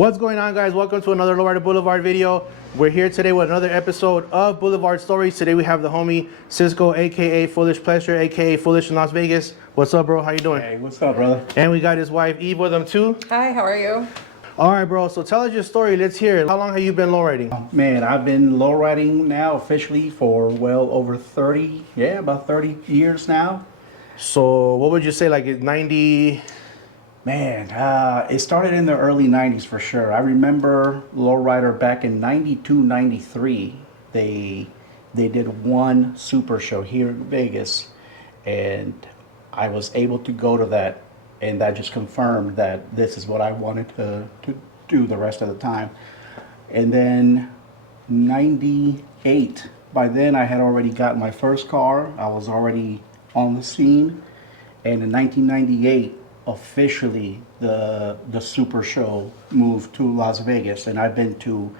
What's going on, guys? Welcome to another Lowrider Boulevard video. We're here today with another episode of Boulevard Stories. Today we have the homie Cisco, aka Foolish Pleasure, aka Foolish in Las Vegas. What's up, bro? How you doing? Hey, what's up, brother? And we got his wife Eve with him too. Hi, how are you? All right, bro. So tell us your story. Let's hear it. How long have you been lowriding? Man, I've been lowriding now officially for well over 30, about 30 years now. So what would you say, like 90? Man, it started in the early 90s for sure. I remember Lowrider back in 92, 93. They did one super show here in Vegas, and I was able to go to that, and that just confirmed that this is what I wanted to do the rest of the time. And then 98, by then I had already got my first car. I was already on the scene, and in 1998, officially the super show moved to Las Vegas, and I've been to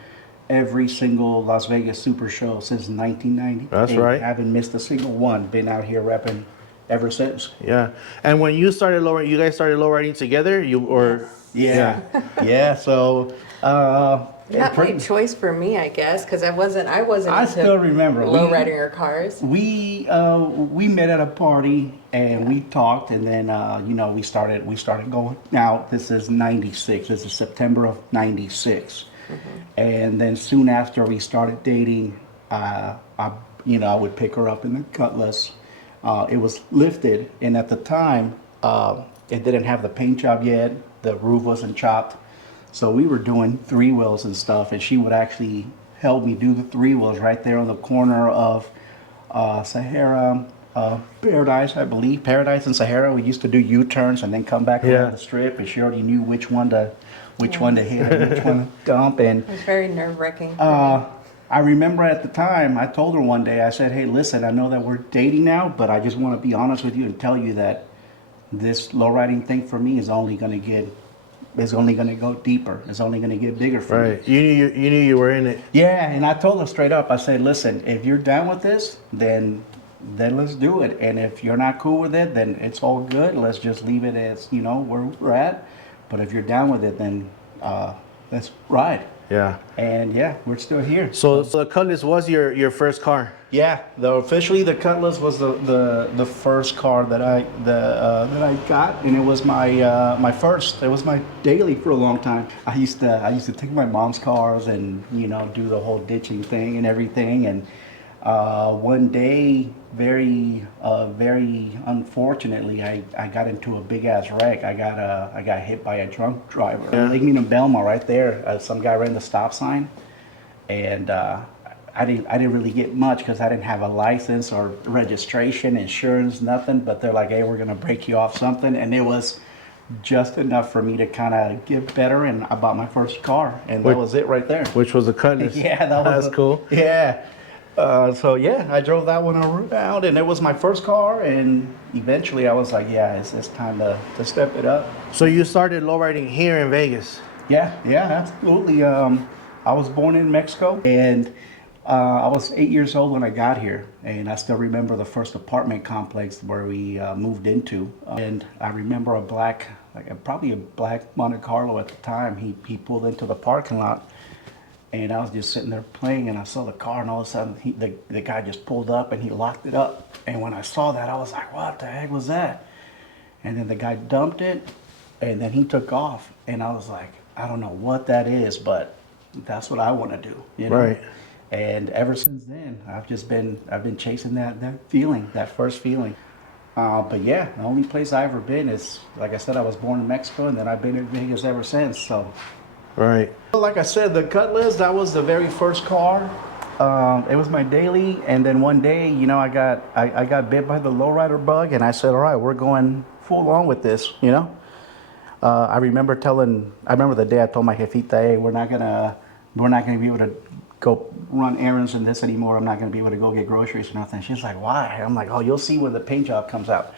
every single Las Vegas super show since 1990. That's right. I haven't missed a single one. Been out here repping ever since. Yeah. And when you started lowriding, you guys started lowriding together? Yeah. So Not by choice for me, I guess, because I wasn't I still remember lowriding our cars. We met at a party and we talked, and then we started going. Now this is 96. This is September of 96. And then soon after we started dating, I would pick her up in the Cutlass. It was lifted, and at the time it didn't have the paint job yet. The roof wasn't chopped. So we were doing three wheels and stuff, and she would actually help me do the three wheels right there on the corner of Sahara, Paradise, I believe. Paradise and Sahara. We used to do U-turns and then come back around the strip, and she already knew which one to hit and which one to dump. And It was very nerve-wracking. I remember at the time, I told her one day, I said, hey, listen, I know that we're dating now, but I just want to be honest with you and tell you that this lowriding thing for me is only going to go deeper. It's only going to get bigger for me. Right. You knew you were in it. Yeah, and I told her straight up, I said, listen, if you're down with this, then let's do it. And if you're not cool with it, then it's all good. Let's just leave it as, where we're at. But if you're down with it, then let's ride. Yeah. And yeah, we're still here. So the Cutlass was your first car? Yeah, officially the Cutlass was the first car that I got, and it was my first. It was my daily for a long time. I used to take my mom's cars and do the whole ditching thing and everything. And one day, very unfortunately, I got into a big ass wreck. I got hit by a drunk driver. Yeah. Lincoln and Belmar right there. Some guy ran the stop sign, and I didn't really get much because I didn't have a license or registration, insurance, nothing. But they're like, hey, we're gonna break you off something, and it was just enough for me to kind of get better. And I bought my first car, and that was it right there. Which was a Cutlass. Yeah, that's cool. Yeah. So yeah, I drove that one around, and it was my first car. And eventually, I was like, yeah, it's time to step it up. So you started lowriding here in Vegas? Yeah, absolutely. I was born in Mexico, and I was 8 years old when I got here, and I still remember the first apartment complex where we moved into. And I remember probably a black Monte Carlo at the time. He pulled into the parking lot, and I was just sitting there playing, and I saw the car, and all of a sudden the guy just pulled up and he locked it up. And when I saw that, I was like, what the heck was that? And then the guy dumped it, and then he took off, and I was like, I don't know what that is, but that's what I want to do. Right. And ever since then, I've been chasing that feeling, that first feeling. But yeah, the only place I've ever been is, like I said, I was born in Mexico, and then I've been in Vegas ever since. So, right. Like I said, the Cutlass, that was the very first car. It was my daily, and then one day, I got bit by the lowrider bug, and I said, all right, we're going full on with this. I remember the day I told my jefita, hey, we're not gonna be able to go run errands in this anymore. I'm not going to be able to go get groceries or nothing. She's like, why? I'm like, oh, you'll see when the paint job comes out.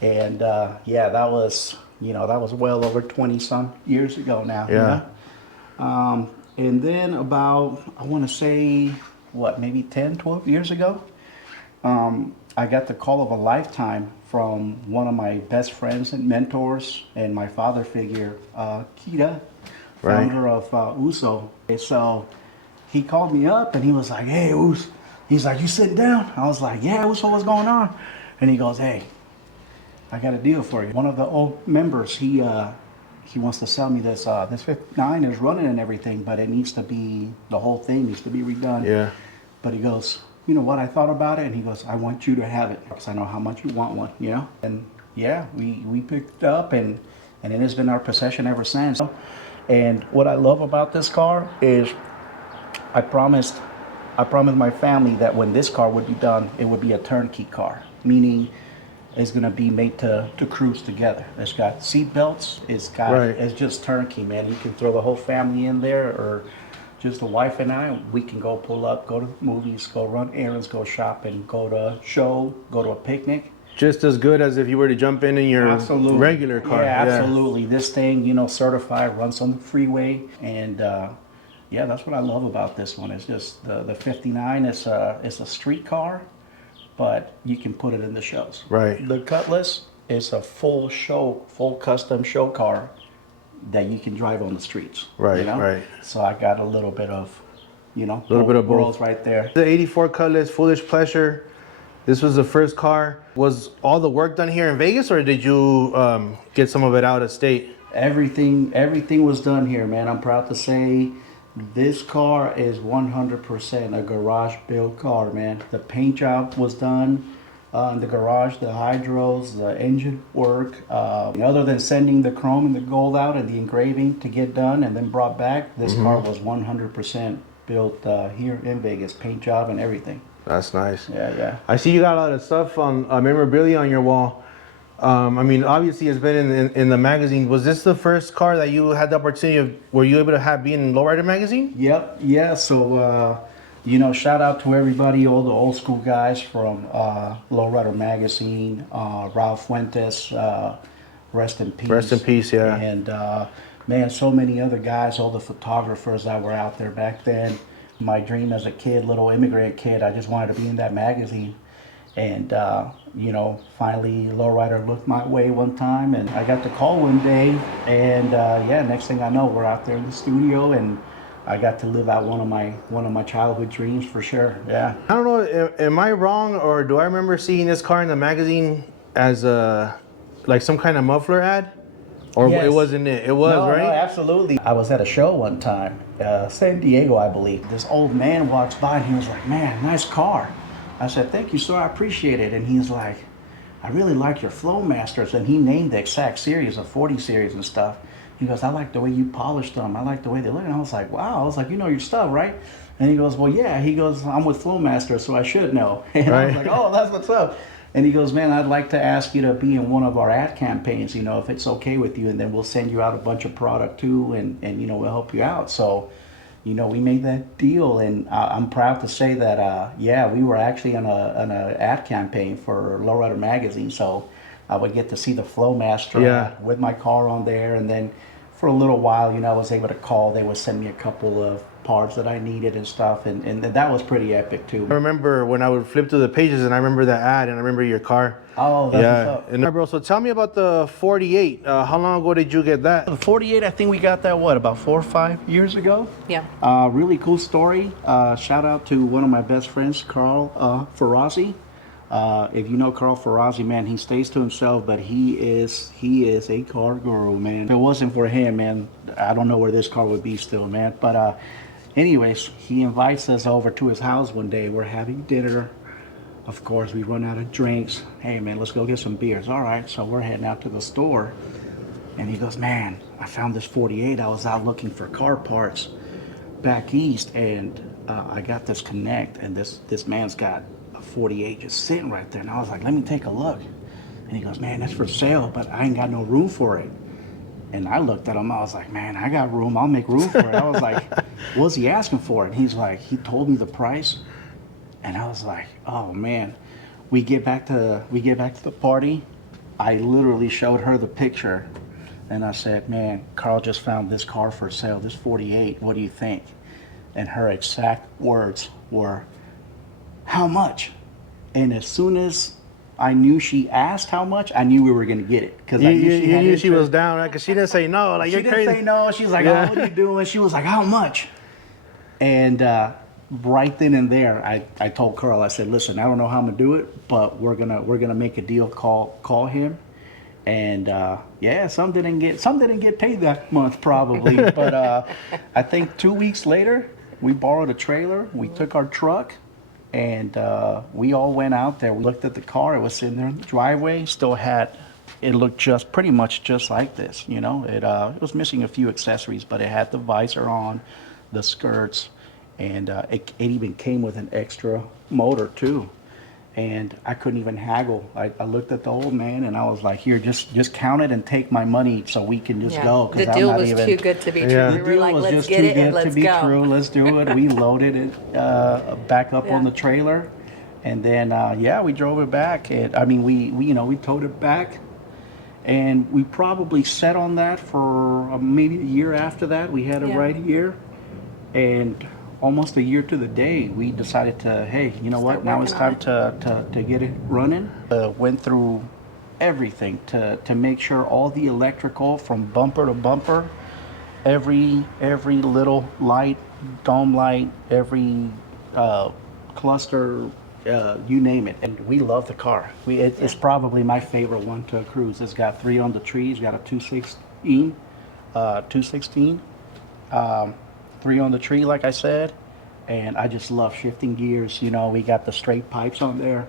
And yeah, that was well over 20 some years ago now. Yeah. And then about, I want to say, maybe 10, 12 years ago, I got the call of a lifetime from one of my best friends and mentors and my father figure, Kita, Right. founder of USO. And so he called me up and he was like, "Hey, Us," he's like, "You sitting down?" I was like, "Yeah, USO, what's going on?" And he goes, "Hey, I got a deal for you. One of the old members, he wants to sell me this. This 59 is running and everything, but it needs to be, the whole thing needs to be redone." Yeah. But he goes, "You know what? I thought about it," and he goes, "I want you to have it because I know how much you want one." You know, and yeah, we picked it up and it has been our possession ever since. And what I love about this car is I promised my family that when this car would be done, it would be a turnkey car, meaning it's gonna be made to cruise together. It's got seat belts. It's got Right. it's just turnkey, man. You can throw the whole family in there, or just the wife and I. We can go pull up, go to movies, go run errands, go shopping, go to a show, go to a picnic. Just as good as if you were to jump in your Absolutely. regular car. Yeah, absolutely. This thing, certified, runs on the freeway, and yeah, that's what I love about this one. It's just the 59. It's a street car, but you can put it in the shows. Right. The Cutlass is a full custom show car that you can drive on the streets. Right, right. So I got a little bit of, little bit of both worlds right there. The 84 Cutlass, Foolish Pleasure. This was the first car. Was all the work done here in Vegas, or did you get some of it out of state? Everything was done here, man. I'm proud to say this car is 100% a garage built car, man. The paint job was done in the garage, the hydros, the engine work. Other than sending the chrome and the gold out and the engraving to get done and then brought back, this car was 100% built here in Vegas, paint job and everything. That's nice. Yeah. I see you got a lot of stuff on memorabilia on your wall. I mean, obviously it's been in the magazine. Was this the first car that you had the opportunity of, were you able to have be in Lowrider magazine? Yep, yeah, so, shout out to everybody, all the old school guys from Lowrider Magazine, Ralph Fuentes, rest in peace. Rest in peace, yeah. And, man, so many other guys, all the photographers that were out there back then. My dream as a kid, little immigrant kid, I just wanted to be in that magazine. And, finally Lowrider looked my way one time and I got the call one day and, next thing I know, we're out there in the studio and I got to live out one of my childhood dreams for sure. Yeah. I don't know, am I wrong, or do I remember seeing this car in the magazine as like some kind of muffler ad? Or Yes. it wasn't it? It was, right? No, absolutely. I was at a show one time, San Diego, I believe. This old man walks by and he was like, "Man, nice car." I said, "Thank you, sir, I appreciate it." And he's like, "I really like your Flowmasters." And he named the exact series, of 40 series and stuff. He goes, "I like the way you polished them. I like the way they look." And I was like, wow. I was like, "You know your stuff, right?" And he goes, "Well, yeah." He goes, "I'm with Flowmasters, so I should know." And I was like, "Oh, that's what's up." And he goes, "Man, I'd like to ask you to be in one of our ad campaigns, if it's okay with you, and then we'll send you out a bunch of product too, and we'll help you out." So, we made that deal, and I'm proud to say that, we were actually on an ad campaign for Lowrider Magazine, so I would get to see the Flowmaster with my car on there, and then for a little while, I was able to call. They would send me a couple of parts that I needed and stuff, and that was pretty epic too. I remember when I would flip through the pages and I remember that ad and I remember your car. Oh, that's what's up. And bro, so tell me about the 48. How long ago did you get that? The 48, I think we got that, about 4 or 5 years ago? Yeah. Really cool story. Shout out to one of my best friends, Carl Ferrazzi. If you know Carl Ferrazzi, man, he stays to himself, but he is a car guru, man. If it wasn't for him, man, I don't know where this car would be still, man. But anyways, he invites us over to his house one day. We're having dinner. Of course, we run out of drinks. "Hey, man, let's go get some beers." All right, so we're heading out to the store. And he goes, "Man, I found this 48. I was out looking for car parts back east, and I got this Connect, and this man's got a 48 just sitting right there." And I was like, "Let me take a look." And he goes, "Man, that's for sale, but I ain't got no room for it." And I looked at him, I was like, "Man, I got room, I'll make room for it." I was like, "What's he asking for it?" And he's like, he told me the price. And I was like, "Oh man." We get back to the party. I literally showed her the picture and I said, "Man, Carl just found this car for sale, this 48, what do you think?" And her exact words were, "How much?" And as soon as I knew she asked how much, I knew we were gonna get it because You, I knew you, she you had knew she interest. was down, right? Because she didn't say no. Like, She you're didn't crazy. say no. She was like, Yeah. "Oh, what are you doing?" She was like, "How much?" And right then and there, I told Carl, I said, "Listen, I don't know how I'm gonna do it, but we're gonna make a deal. Call him." And yeah, some didn't get paid that month probably, but I think 2 weeks later, we borrowed a trailer. We took our truck, and we all went out there. We looked at the car. It was sitting there in the driveway. Still had. It looked just pretty much just like this, you know. It was missing a few accessories, but it had the visor on, the skirts, and it even came with an extra motor too. And I couldn't even haggle. I looked at the old man and I was like, "Here, just count it and take my money so we can just go." The deal was too good to be true. Yeah. We The were deal like, was let's just get too it and good to let's be go. true. Let's do it. We loaded it back up on Yeah. the trailer, and then yeah, we drove it back. And I mean, we towed it back, and we probably sat on that for maybe a year after that. We had it Yeah. right here, and almost a year to the day, we decided to, hey, you know Start what? Now it's time working to get it running. Went through everything to make sure all the electrical from bumper to bumper, every little light, dome light, every cluster, you name it. And we love the car. It's probably my favorite one to cruise. It's got 3 on the tree. It's got a 216, 3 on the tree, like I said. And I just love shifting gears. You know, we got the straight pipes on there.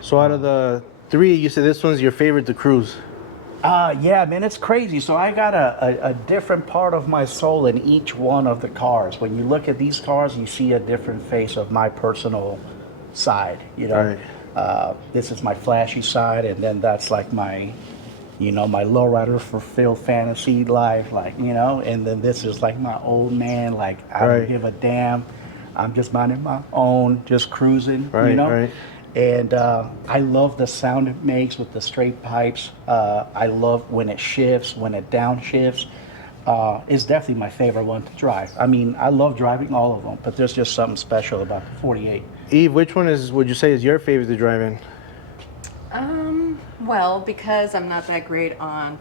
So out of the 3, you said this one's your favorite to cruise. Yeah, man, it's crazy. So I got a different part of my soul in each one of the cars. When you look at these cars, you see a different face of my personal side, you know. Right. This is my flashy side, and then that's like my, you know, my lowrider fulfilled fantasy life, like, you know, and then this is like my old man, like, I Right. don't give a damn. I'm just minding my own, just cruising, you Right, know. right. And I love the sound it makes with the straight pipes. I love when it shifts, when it downshifts. It's definitely my favorite one to drive. I mean, I love driving all of them, but there's just something special about the 48. Eve, which one would you say is your favorite to drive in? Well, because I'm not that great on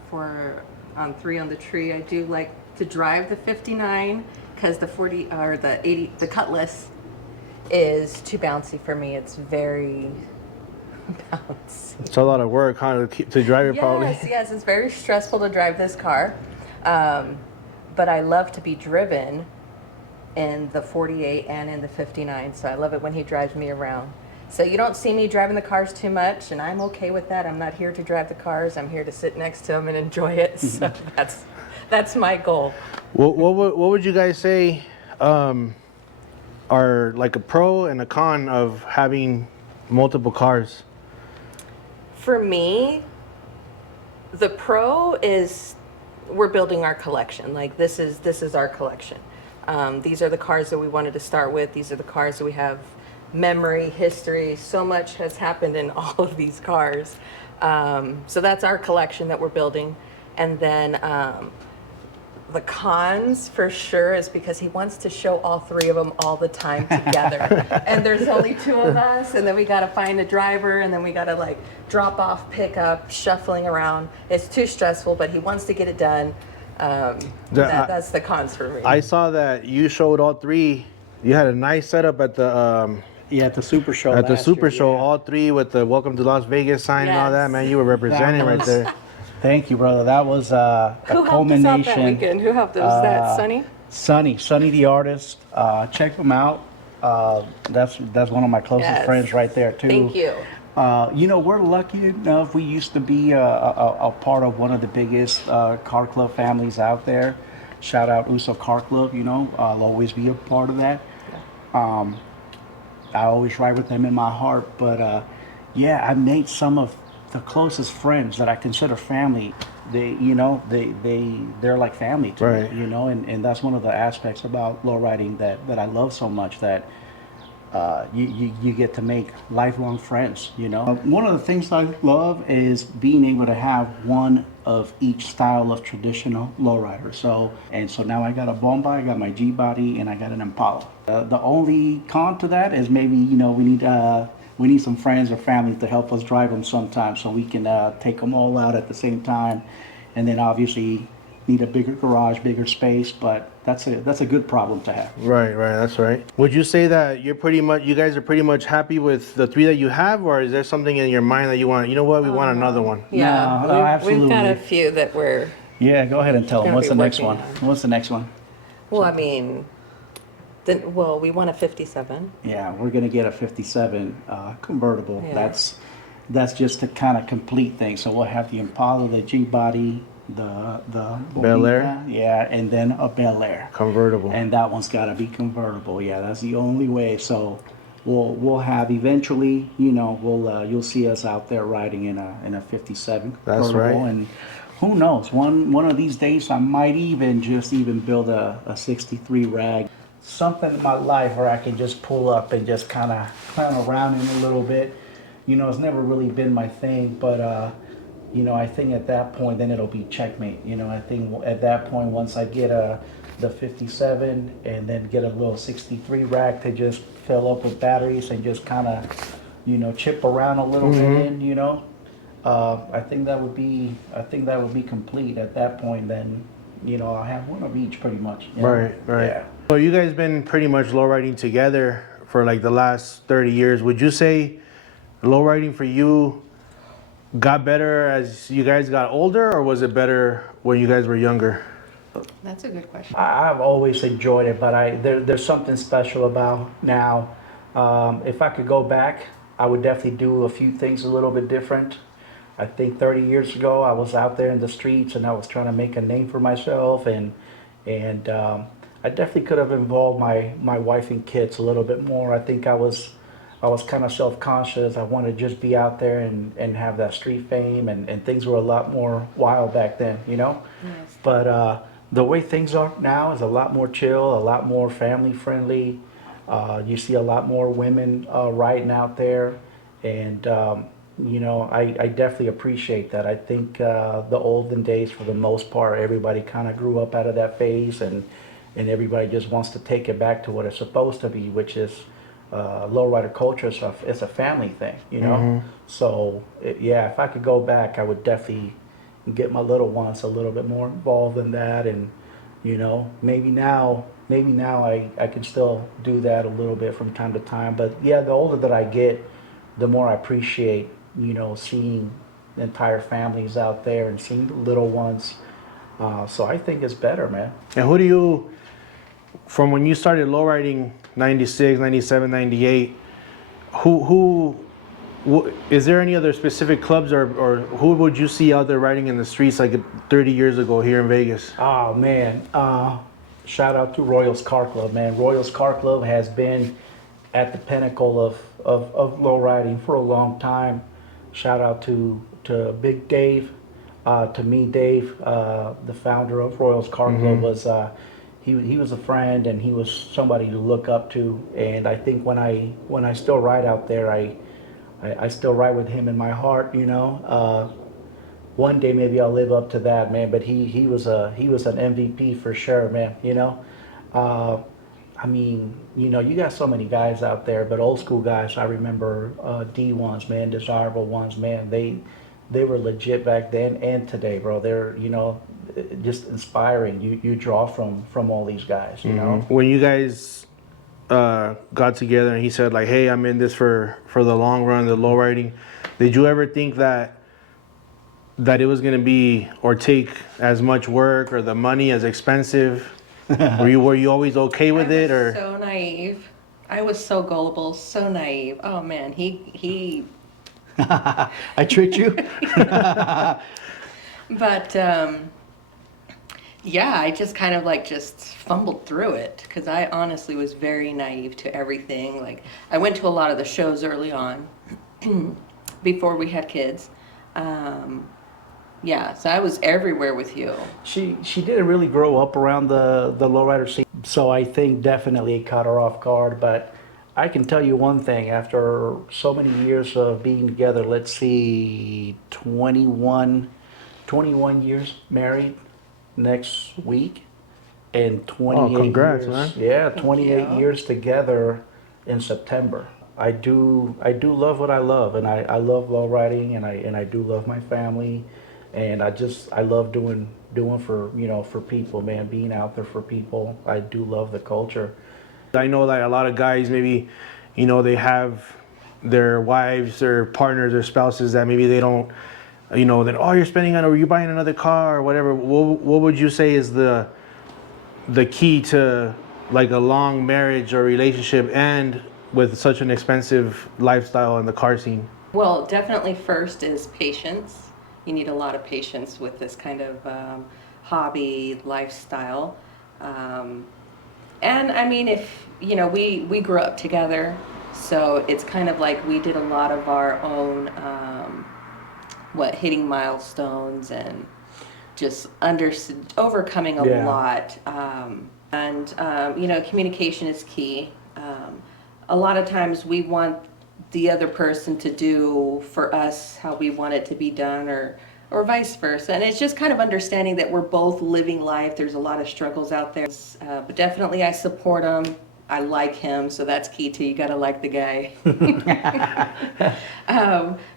3 on the tree, I do like to drive the 59 because the 40 or the 80, the Cutlass is too bouncy for me. It's very bouncy. It's a lot of work, huh, to drive it probably. Yes, it's very stressful to drive this car. But I love to be driven in the 48 and in the 59, so I love it when he drives me around. So you don't see me driving the cars too much, and I'm okay with that. I'm not here to drive the cars. I'm here to sit next to them and enjoy it. So that's my goal. What would you guys say are like a pro and a con of having multiple cars? For me, the pro is we're building our collection. Like this is our collection. These are the cars that we wanted to start with. These are the cars that we have memory, history. So much has happened in all of these cars. So that's our collection that we're building. And then the cons for sure is because he wants to show all 3 of them all the time together. And there's only 2 of us, and then we got to find a driver, and then we got to like drop off, pick up, shuffling around. It's too stressful, but he wants to get it done. That's the cons for me. I saw that you showed all 3. You had a nice setup at the Yeah, at the Super Show. at the last Super year, Show, yeah. all 3 with the Welcome to Las Vegas sign and all that. Yes. Man, you were representing That right was- there. Thank you, brother. That was a Who helped us out culmination. that weekend? Who helped us? Was that Sonny? Sonny the artist. Check him out. That's one of my closest Yes. friends right there too. Thank you. You know, we're lucky enough. We used to be a part of one of the biggest car club families out there. Shout out Uso Car Club. You know, I'll always be a part of that. I always ride with them in my heart. But yeah, I made some of the closest friends that I consider family. They're like family to Right. me. You know, and that's one of the aspects about lowriding that I love so much, that you get to make lifelong friends, you know. One of the things I love is being able to have one of each style of traditional lowrider. So now I got a Bomba, I got my G-body, and I got an Impala. The only con to that is maybe, you know, we need we need some friends or family to help us drive them sometimes, so we can take them all out at the same time. And then obviously need a bigger garage, bigger space, but that's a good problem to have. Right, that's right. Would you say that you guys are pretty much happy with the 3 that you have, or is there something in your mind that you want, you know what, we want another one? Yeah, No, we've got a absolutely. few that we're. Yeah, go ahead and tell them. Gonna What's be the next working one? on. What's the next one? Well, I mean, we want a 57. Yeah, we're gonna get a 57 convertible. Yeah. That's just to kind of complete things. So we'll have the Impala, the G body, the Bel Air? Bonita, yeah, and then a Bel Air. Convertible. And that one's got to be convertible. Yeah, that's the only way. So we'll have eventually, you'll see us out there riding in a 57 That's convertible. right. And who knows? One of these days, I might even build a 63 rag. Something in my life where I can just pull up and just kind of clown around in a little bit. It's never really been my thing, but I think at that point, then it'll be checkmate. I think at that point, once I get the 57 and then get a little 63 rack to just fill up with batteries and just kind of, chip around a little bit in, I think that would be complete at that point. Then, I'll have one of each pretty much. Right. Yeah. So you guys been pretty much low riding together for like the last 30 years. Would you say low riding for you got better as you guys got older, or was it better when you guys were younger? That's a good question. I've always enjoyed it, but there's something special about now. If I could go back, I would definitely do a few things a little bit different. I think 30 years ago, I was out there in the streets and I was trying to make a name for myself, and I definitely could have involved my wife and kids a little bit more. I think I was kind of self-conscious. I wanted to just be out there and have that street fame, and things were a lot more wild back then, Yes. But the way things are now is a lot more chill, a lot more family friendly. You see a lot more women riding out there, and I definitely appreciate that. I think the olden days, for the most part, everybody kind of grew up out of that phase, and everybody just wants to take it back to what it's supposed to be, which is lowrider culture stuff. It's a family thing, So if I could go back, I would definitely get my little ones a little bit more involved in that, and maybe now I can still do that a little bit from time to time. But yeah, the older that I get, the more I appreciate seeing entire families out there and seeing the little ones. So I think it's better, man. And who do you, from when you started low riding 96, 97, 98, is there any other specific clubs or who would you see out there riding in the streets like 30 years ago here in Vegas? Oh man, shout out to Royals Car Club, man. Royals Car Club has been at the pinnacle of low riding for a long time. Shout out to Big Dave, to me, Dave, the founder of Royals Car Club. Was he was a friend, and he was somebody to look up to. And I think when I still ride out there, I still ride with him in my heart. One day maybe I'll live up to that, man. But he was an MVP for sure, man. I mean, you got so many guys out there, but old school guys, I remember D ones, man, desirable ones, man. They were legit back then and today, bro. They're just inspiring. You draw from all these guys, When you guys got together and he said like, hey, I'm in this for the long run, the low riding, did you ever think that it was going to be or take as much work or the money as expensive? were you always okay with it, or? So naive. I was so gullible, so naive. Oh man, he I tricked you. But yeah, I just kind of just fumbled through it because I honestly was very naive to everything. Like I went to a lot of the shows early on before we had kids. Yeah, so I was everywhere with you. She didn't really grow up around the lowrider scene, so I think definitely it caught her off guard. But I can tell you one thing: after so many years of being together, let's see, 21 years married next week, and 28 congrats, years. man. Yeah, 28 you. years together in September. I do love what I love, and I love low riding, and I do love my family, and I love doing for, for people, man, being out there for people. I do love the culture. I know that a lot of guys maybe, they have their wives or partners or spouses that maybe they don't, that, oh, you're spending on, or you're buying another car or whatever. What would you say is the key to like a long marriage or relationship and with such an expensive lifestyle in the car scene? Well, definitely first is patience. You need a lot of patience with this kind of hobby lifestyle. Um, and I mean, if, we grew up together, so it's kind of like we did a lot of our own, hitting milestones and just overcoming a Yeah. lot. Communication is key. A lot of times we want the other person to do for us how we want it to be done, or vice versa. And it's just kind of understanding that we're both living life. There's a lot of struggles out there. But definitely I support him. I like him, so that's key too. You gotta like the guy.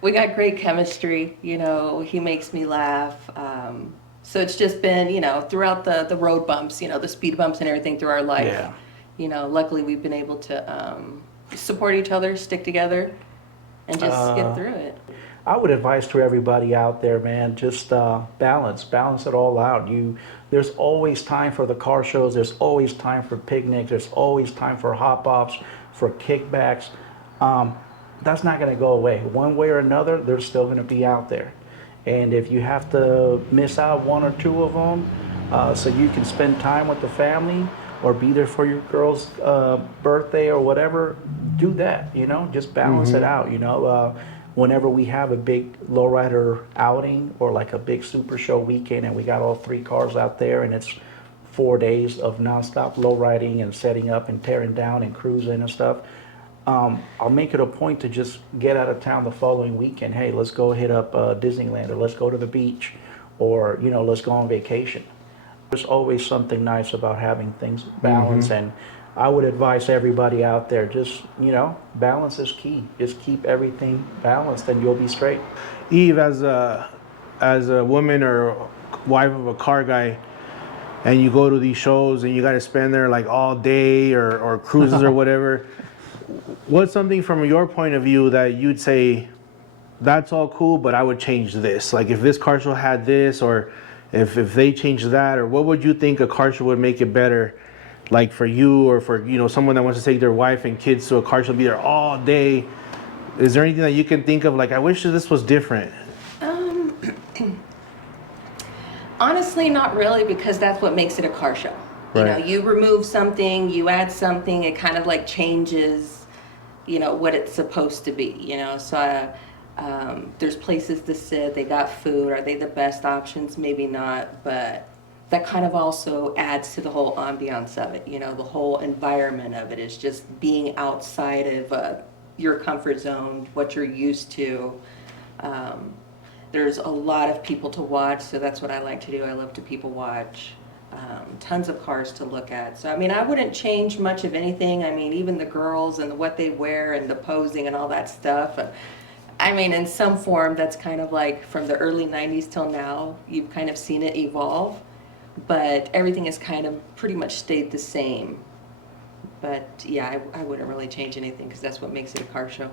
We got great chemistry. He makes me laugh. So it's just been, throughout the road bumps, the speed bumps and everything through our life. Yeah. Luckily we've been able to support each other, stick together, and just get through it. I would advise to everybody out there, man, just balance it all out. There's always time for the car shows. There's always time for picnics. There's always time for hop-offs, for kickbacks. That's not going to go away. One way or another, they're still going to be out there. And if you have to miss out one or two of them so you can spend time with the family or be there for your girl's birthday or whatever, do that, just balance it out, whenever we have a big lowrider outing or like a big super show weekend and we got all 3 cars out there and it's 4 days of nonstop lowriding and setting up and tearing down and cruising and stuff, I'll make it a point to just get out of town the following weekend. Hey, let's go hit up Disneyland, or let's go to the beach, or let's go on vacation. There's always something nice about having things balanced, and I would advise everybody out there, just, balance is key. Just keep everything balanced and you'll be straight. Eve, as a woman or wife of a car guy, and you go to these shows and you got to spend there like all day or cruises or whatever, what's something from your point of view that you'd say, that's all cool, but I would change this? Like if this car show had this, or if they changed that, or what would you think a car show would make it better? Like for you, or for someone that wants to take their wife and kids to a car show, be there all day. Is there anything that you can think of, like, I wish this was different? Honestly, not really, because that's what makes it a car show. Right. You remove something, you add something, it kind of like changes, what it's supposed to be. So there's places to sit, they got food. Are they the best options? Maybe not, but that kind of also adds to the whole ambiance of it. The whole environment of it is just being outside of your comfort zone, what you're used to. There's a lot of people to watch, so that's what I like to do. I love to people watch. Tons of cars to look at. So, I wouldn't change much of anything. Even the girls and what they wear and the posing and all that stuff. In some form, that's kind of like from the early 90s till now, you've kind of seen it evolve. But everything has kind of pretty much stayed the same. But yeah, I wouldn't really change anything because that's what makes it a car show.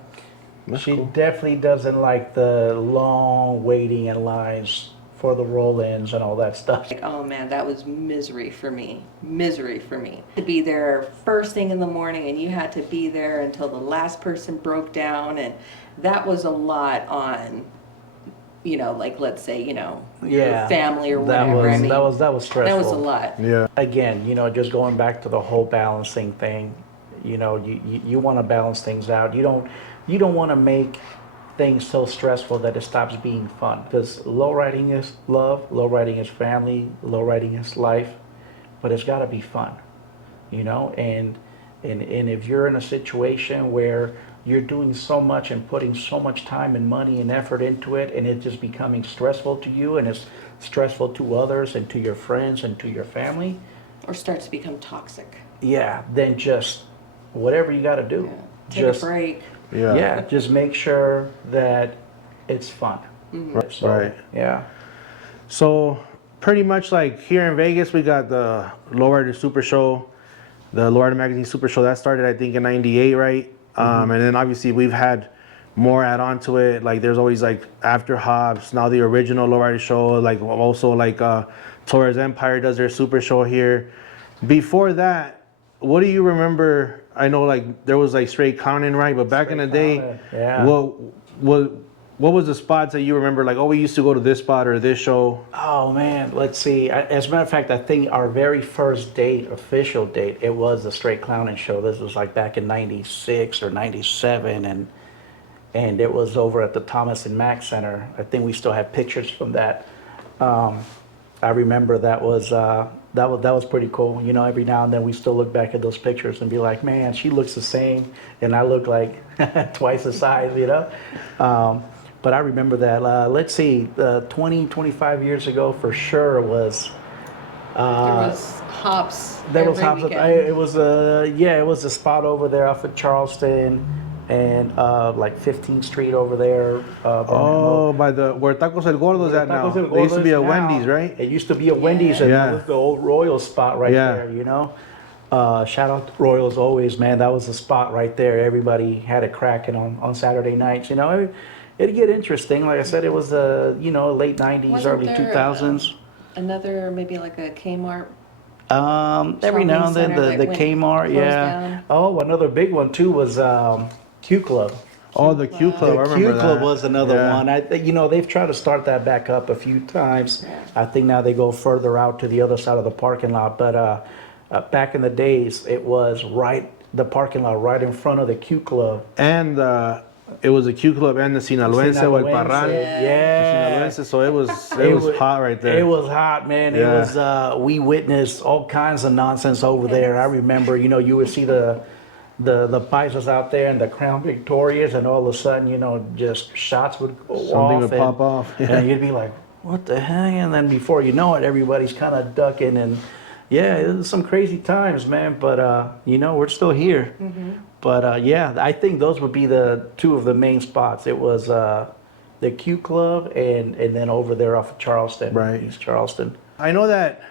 She definitely doesn't like the long waiting in lines for the roll-ins and all that stuff. Like, oh man, that was misery for me. Misery for me. To be there first thing in the morning and you had to be there until the last person broke down, and that was a lot on, like let's say, your family or whatever. That was stressful. That was a lot. Yeah. Again, just going back to the whole balancing thing, you want to balance things out. You don't want to make things so stressful that it stops being fun. Because lowriding is love, lowriding is family, lowriding is life, but it's got to be fun, And if you're in a situation where you're doing so much and putting so much time and money and effort into it, and it's just becoming stressful to you, and it's stressful to others and to your friends and to your family, Or starts to become toxic. yeah, then just whatever you got to do. Yeah. Take a break. Yeah. just make sure that it's fun. So, Right. Yeah. So pretty much like here in Vegas, we got the Lowrider Super Show, the Lowrider Magazine Super Show that started I think in '98, right? And then obviously we've had more add on to it. Like there's always like after hops, now the original Lowrider Show, like also like Torres Empire does their Super Show here. Before that, what do you remember? I know like there was like straight clowning, right? But back in the day, Clowning, yeah. what what was the spots that you remember? Like, oh, we used to go to this spot or this show. Oh man, let's see. As a matter of fact, I think our very first date, official date, it was the Straight Clowning Show. This was like back in '96 or '97, and it was over at the Thomas and Mack Center. I think we still have pictures from that. I remember that was pretty cool. You know, every now and then we still look back at those pictures and be like, man, she looks the same, and I look like twice the size. You know. But I remember that. Let's see, 20, 25 years ago for sure was. There was hops. There was every hops. weekend. It was it was a spot over there off of Charleston and like 15th Street over there. Oh, by the where Tacos El Gordo's at now. There used to be a Wendy's, right? It used to be a Wendy's, and Yeah. that was the old Royal spot right Yeah. there. You know. Shout out to Royals always, man. That was the spot right there. Everybody had it cracking on Saturday nights. You know, it'd get interesting. Like I said, it was late '90s, Wasn't early there, 2000s. Another, maybe like a Kmart. Every now and then Shopping center the that went Kmart, closed yeah. down. Oh, another big one too was Q Club. Oh, the Q Club. I The remember Q that. Club was another Yeah. one. They've tried to start that back up a few times. Yeah. I think now they go further out to the other side of the parking lot. But back in the days, it was the parking lot right in front of the Q Club. And it was the Q Club and the Sinaloense or El Parral. Yeah. Sinaloense, so it was hot right there. It was hot, man. Yeah. It was. We witnessed all kinds of nonsense over there. I remember, you would see the Paisas out there and the Crown Victorias, and all of a sudden, just shots would go off. Something would pop off. And you'd be like, "What the heck?" And then before you know it, everybody's kind of ducking, and yeah, it was some crazy times, man. But we're still here. Mm-hmm. But I think those would be the two of the main spots. It was the Q Club and then over there off of Charleston, Right. East Charleston. I know that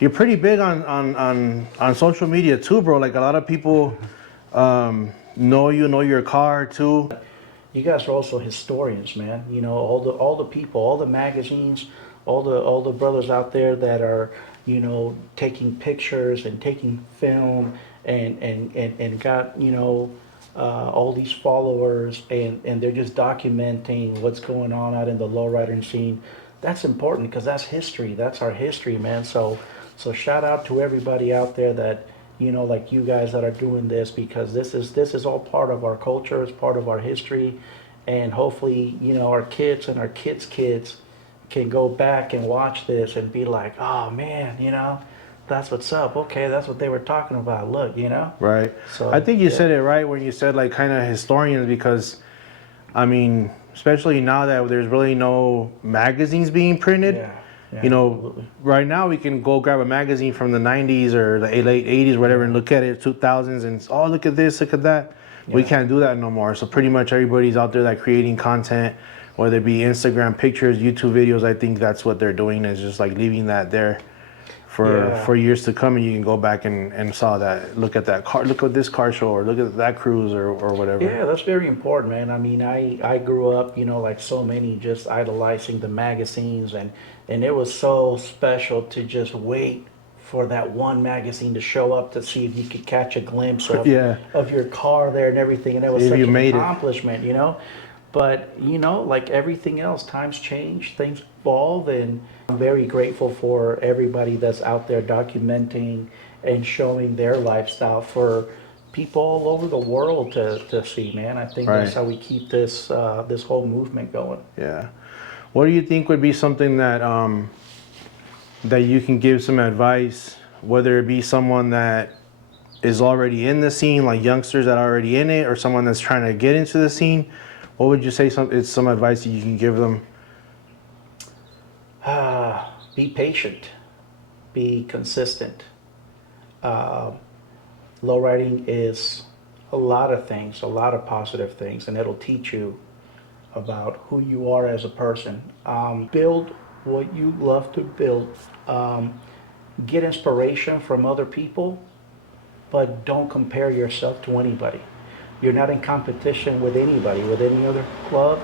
you're pretty big on social media too, bro. Like a lot of people know your car too. You guys are also historians, man. All the people, all the magazines, all the brothers out there that are taking pictures and taking film and got all these followers and they're just documenting what's going on out in the lowriding scene. That's important because that's history. That's our history, man. So shout out to everybody out there that like you guys that are doing this, because this is all part of our culture. It's part of our history, and hopefully our kids and our kids' kids can go back and watch this and be like, oh man, that's what's up. Okay, that's what they were talking about. Look, Right. So, I think you yeah. said it right when you said like kind of historians, because I mean, especially now that there's really no magazines being printed. Yeah, Absolutely. Right now we can go grab a magazine from the 90s or the late 80s, whatever, and look at it, 2000s, and oh, look at this, look at that. We Yeah. can't do that no more. So pretty much everybody's out there that creating content, whether it be Instagram pictures, YouTube videos. I think that's what they're doing, is just like leaving that there for years to come, and you can go back and saw that, look at that car, look at this car show, or look at that cruise or whatever. Yeah, that's very important, man. I mean, I grew up, like so many, just idolizing the magazines, and it was so special to just wait for that one magazine to show up to see if you could catch a glimpse of of your car there and everything, and it was If such you an made it. accomplishment, But like everything else, times change, things evolve, and I'm very grateful for everybody that's out there documenting and showing their lifestyle for people all over the world to see, man. I think that's Right. how we keep this this whole movement going. Yeah. What do you think would be something that that you can give some advice, whether it be someone that is already in the scene, like youngsters that are already in it, or someone that's trying to get into the scene? What would you say it's some advice that you can give them? Be patient, be consistent. Lowriding is a lot of things, a lot of positive things, and it'll teach you about who you are as a person. Build what you love to build. Get inspiration from other people, but don't compare yourself to anybody. You're not in competition with anybody, with any other club,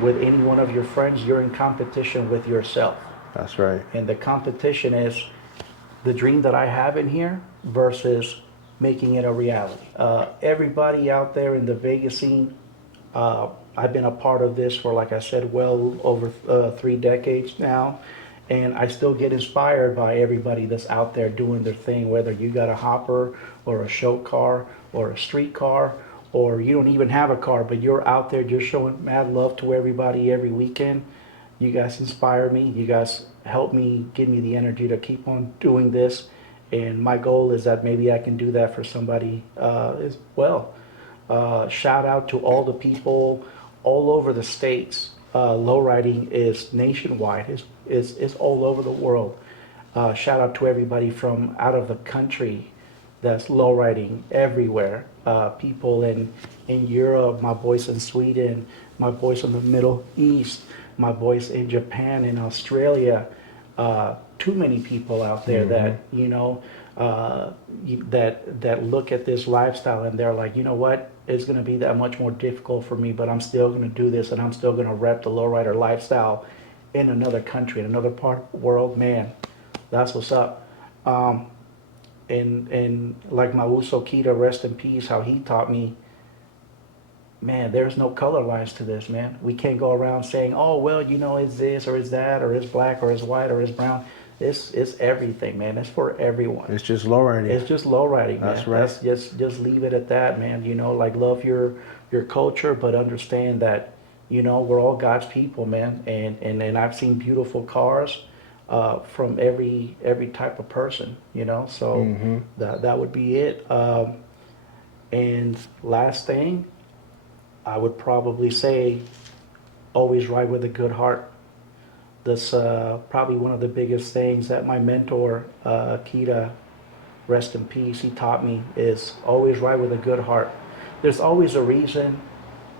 with any one of your friends. You're in competition with yourself. That's right. And the competition is the dream that I have in here versus making it a reality. Everybody out there in the Vegas scene, I've been a part of this for, like I said, well over 3 decades now. And I still get inspired by everybody that's out there doing their thing, whether you got a hopper or a show car or a street car, or you don't even have a car, but you're out there just showing mad love to everybody every weekend. You guys inspire me. You guys help me, give me the energy to keep on doing this. And my goal is that maybe I can do that for somebody as well. Shout out to all the people all over the states. Lowriding is nationwide, is all over the world. Shout out to everybody from out of the country that's lowriding everywhere. People in Europe, my boys in Sweden, my boys in the Middle East, my boys in Japan and Australia. Too many people out there that, you know, that look at this lifestyle and they're like, you know what, it's going to be that much more difficult for me, but I'm still going to do this, and I'm still going to rep the lowrider lifestyle in another country, in another part of the world. Man, that's what's up. And like my Uso Kita, rest in peace, how he taught me, man, there's no color lines to this, man. We can't go around saying, oh, well, you know, it's this or it's that or it's black or it's white or it's brown. It's everything, man. It's for everyone. It's just low riding. It's just low riding, man. That's right. Just leave it at that, man. You know, like, love your culture, but understand that, you know, we're all God's people, man. And I've seen beautiful cars from every type of person, you know. So that would be it. And last thing, I would probably say, always ride with a good heart. That's probably one of the biggest things that my mentor, Kita, rest in peace, he taught me, is always ride with a good heart. There's always a reason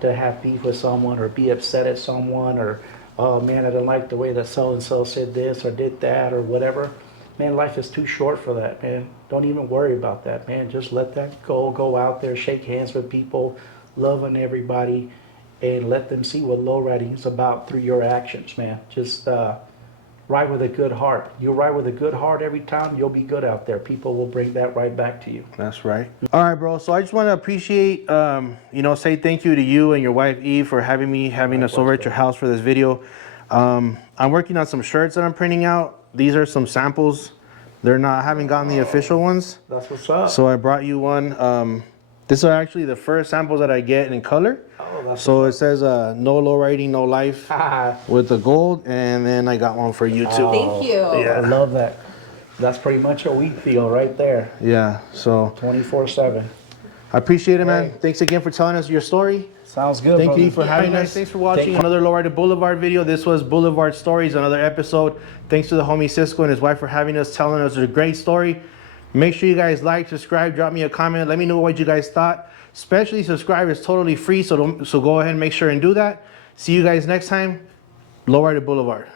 to have beef with someone or be upset at someone, or, oh man, I don't like the way that so-and-so said this or did that or whatever. Man, life is too short for that, man. Don't even worry about that, man. Just let that go. Go out there, shake hands with people, love on everybody, and let them see what lowriding is about through your actions, man. Just ride with a good heart. You ride with a good heart every time, you'll be good out there. People will bring that right back to you. That's right. All right, bro. So I just want to appreciate, you know, say thank you to you and your wife, Eve, for having us over at your house for this video. I'm working on some shirts that I'm printing out. These are some samples. I haven't gotten the official ones. That's what's up. So I brought you one. These are actually the first samples that I get in color. Oh, that's So it says no low riding, no life with the gold, and then I got one for you too. Thank you. Yeah. I love that. That's pretty much what we feel right there, Yeah, so 24/7. I appreciate it, man. Hey. Thanks again for telling us your story. Sounds good, Thank brother. you for having Hey, us. guys. Thanks for watching Thank- another Lowrider Boulevard video. This was Boulevard Stories, another episode. Thanks to the homie Cisco and his wife for having us, telling us a great story. Make sure you guys like, subscribe, drop me a comment. Let me know what you guys thought. Especially subscribe is totally free, so go ahead and make sure and do that. See you guys next time. Lowrider Boulevard.